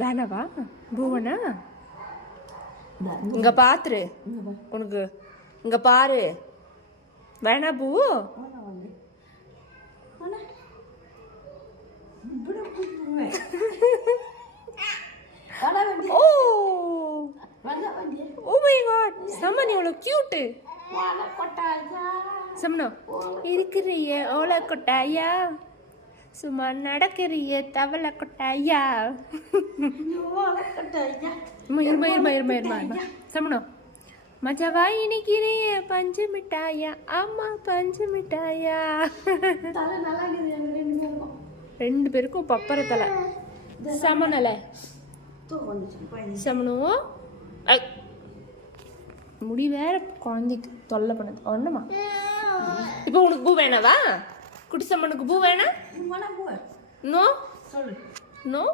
வேணாவா பூவனா? இங்க பாத்துரு உனக்கு, இங்க பாரு. வேணா பூ? ஓ மை காட், சம்மன் எவ்வளவு கியூட். சம்மனோ இருக்கிறிய ஓலை கொட்டாயா, சும்மா நடக்கிறிய தவளை கொட்டாயா. சம்மனோ மஜாவா இனிக்கிறிய பஞ்சு மிட்டாயா, ஆமா பஞ்சு மிட்டாயா. 2 பேருக்கும் பப்பர தலை. சமனல சமனோ முடி வேற குழந்தைக்கு தொல்லை பண்ணுது. ஒண்ணுமா இப்போ உனக்கு பூ வேணாவா? குட்டி சம்மனுக்கு பூ வேணா? No no.